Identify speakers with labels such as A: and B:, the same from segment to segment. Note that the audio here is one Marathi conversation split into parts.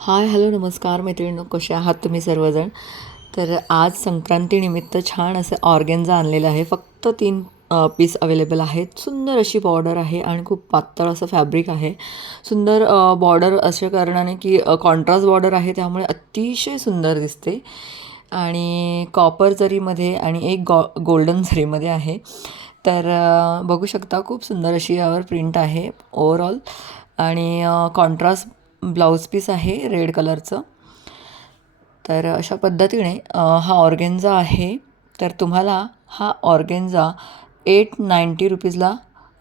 A: हाय हॅलो नमस्कार मैत्रिणींनो कसे आहात तुम्ही सर्वजण? तर आज संक्रांतीनिमित्त छान असं ऑर्गेन्झा आणलेलं आहे. फक्त तीन पीस अवेलेबल आहेत. सुंदर अशी बॉर्डर आहे आणि खूप पातळ असं फॅब्रिक आहे. सुंदर बॉर्डर अशा कारणाने की कॉन्ट्रास्ट बॉर्डर आहे त्यामुळे अतिशय सुंदर दिसते. आणि कॉपर जरीमध्ये आणि एक गॉ गोल्डन जरीमध्ये आहे. तर बघू शकता खूप सुंदर अशी यावर प्रिंट आहे ओवरऑल आणि कॉन्ट्रास्ट ब्लाऊज पीस आहे रेड कलरचं. तर अशा पद्धतीने हा ऑर्गेन्झा आहे. तर तुम्हाला हा ऑर्गेन्झा एट नाईंटी रुपीजला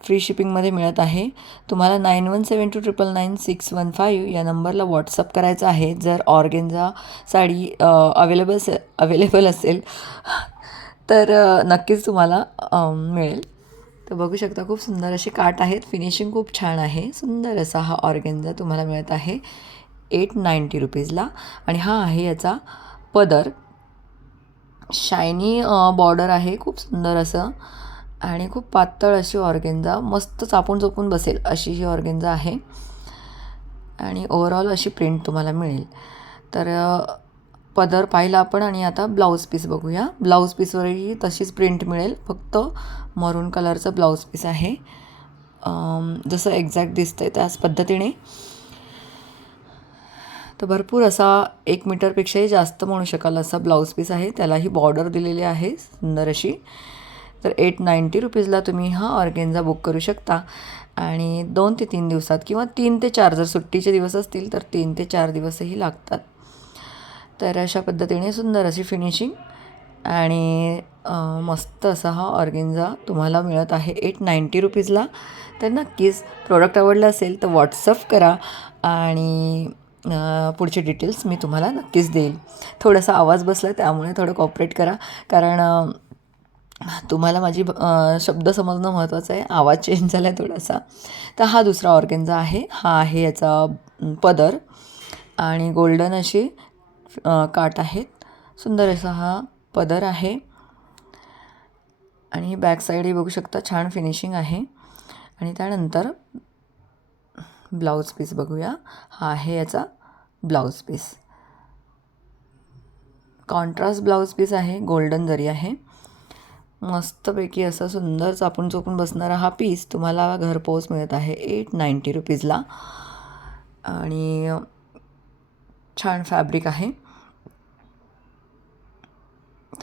A: फ्री शिपिंगमध्ये मिळत आहे. तुम्हाला nine one seven two triple nine six one five या नंबरला व्हॉट्सअप करायचं आहे. जर ऑर्गेन्झा साडी अवेलेबल अवेलेबल असेल तर नक्कीच तुम्हाला मिळेल. तर बघू शकता खूप सुंदर असे काट आहेत. फिनिशिंग खूप छान आहे. सुंदर असा हा ऑर्गेन्झा तुम्हाला मिळत आहे. एट नाईंटी रुपीजला आणि हा आहे याचा पदर. शायनी बॉर्डर आहे. खूप सुंदर असं. आणि खूप पातळ अशी ऑर्गेन्झा मस्त चापून चोपून बसेल अशी ही ऑर्गेन्झा आहे. आणि ओवरऑल अशी प्रिंट तुम्हाला मिळेल. तर पदर पाहिला आपण आणि आता ब्लाऊज पीस बघूया. ब्लाऊज पीसवरही तशीच प्रिंट मिळेल. फक्त मरून कलरचं ब्लाऊज पीस आहे. जसं एक्झॅक्ट दिसतं आहे त्याच पद्धतीने. तर भरपूर असा एक मीटरपेक्षाही जास्त म्हणू शकाल असा ब्लाऊज पीस आहे. त्यालाही बॉर्डर दिलेली आहे सुंदर अशी. तर एट नाईंटी रुपीजला तुम्ही हा ऑर्गेन्झा बुक करू शकता. आणि दोन ते तीन दिवसात किंवा तीन ते चार जर सुट्टीचे दिवस असतील तर तीन ते चार दिवसही लागतात. तर अशा पद्धतीने सुंदर अशी फिनिशिंग आणि मस्त असा हा ऑर्गेन्झा तुम्हाला मिळत आहे. एट नाईंटी रुपीजला तर नक्कीच प्रोडक्ट आवडलं असेल तर व्हॉट्सअप करा आणि पुढचे डिटेल्स मी तुम्हाला नक्कीच देईल. थोडासा आवाज बसला त्यामुळे थोडं कॉपरेट करा. कारण तुम्हाला माझी शब्द समजणं महत्त्वाचं आहे. आवाज चेंज झाला आहे थोडासा. तर हा दुसरा ऑर्गेन्झा आहे. हा आहे याचा पदर आणि गोल्डन अशी काठ काट आहेत. सुंदर असा हा पदर आहे. आणि बॅक साईडही बघू शकता छान फिनिशिंग आहे. आणि त्यानंतर ब्लाऊज पीस बघूया. हा आहे याचा blouse piece. Contrast blouse piece आहे गोल्डन जरी आहे. मस्तपैकी असा सुंदर चापून चोपून बसणारा हा पीस तुम्हाला घरपोच मिळत आहे एट नाईंटी रुपीजला आणि छान फॅब्रिक आहे.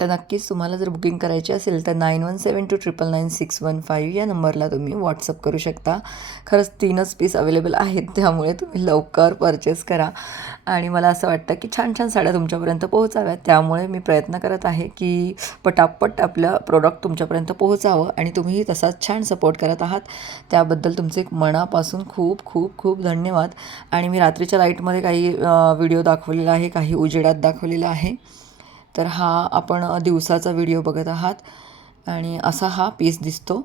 A: तर नक्कीच तुम्हाला जर बुकिंग करायची असेल तर nine one seven two triple nine six one five या नंबरला तुम्ही व्हॉट्सअप करू शकता. खरंच तीनच पीस अवेलेबल आहेत त्यामुळे तुम्ही लवकर परचेस करा. आणि मला असं वाटतं की छान छान साड्या तुमच्यापर्यंत पोहोचाव्यात. त्यामुळे मी प्रयत्न करत आहे की पटापट आपलं प्रोडक्ट तुमच्यापर्यंत पोहोचावं आणि तुम्हीही तसाच छान सपोर्ट करत आहात. त्याबद्दल तुमचे मनापासून खूप खूप खूप धन्यवाद. आणि मी रात्रीच्या लाईटमध्ये काही व्हिडिओ दाखवलेला आहे काही उजेडात दाखवलेला आहे. तर हा आपण दिवसाचा व्हिडिओ बघत आहात. आणि असा हा पीस दिसतो.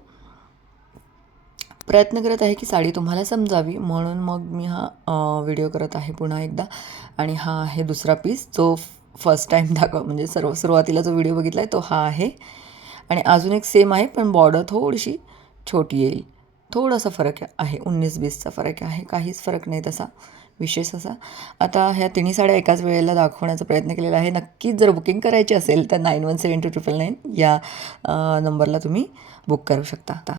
A: प्रयत्न करत आहे की साडी तुम्हाला समजावी. म्हणून मग मी हा व्हिडिओ करत आहे पुन्हा एकदा. आणि हा आहे दुसरा पीस जो फर्स्ट टाईम दाखव म्हणजे सर्व सुरुवातीला जो व्हिडिओ बघितला आहे तो हा आहे. आणि अजून एक सेम आहे पण बॉर्डर थोडीशी छोटी येईल. थोडासा फरक आहे. उन्नीस बीसचा फरक आहे. काहीच फरक नाही तसा. विशेष असा. आता ह्या तिन्ही साड्या एकाच वेळेला दाखवण्याचा प्रयत्न केलेला आहे. नक्कीच जर बुकिंग करायची असेल तर nine one seven two triple nine या नंबरला तुम्ही बुक करू शकता.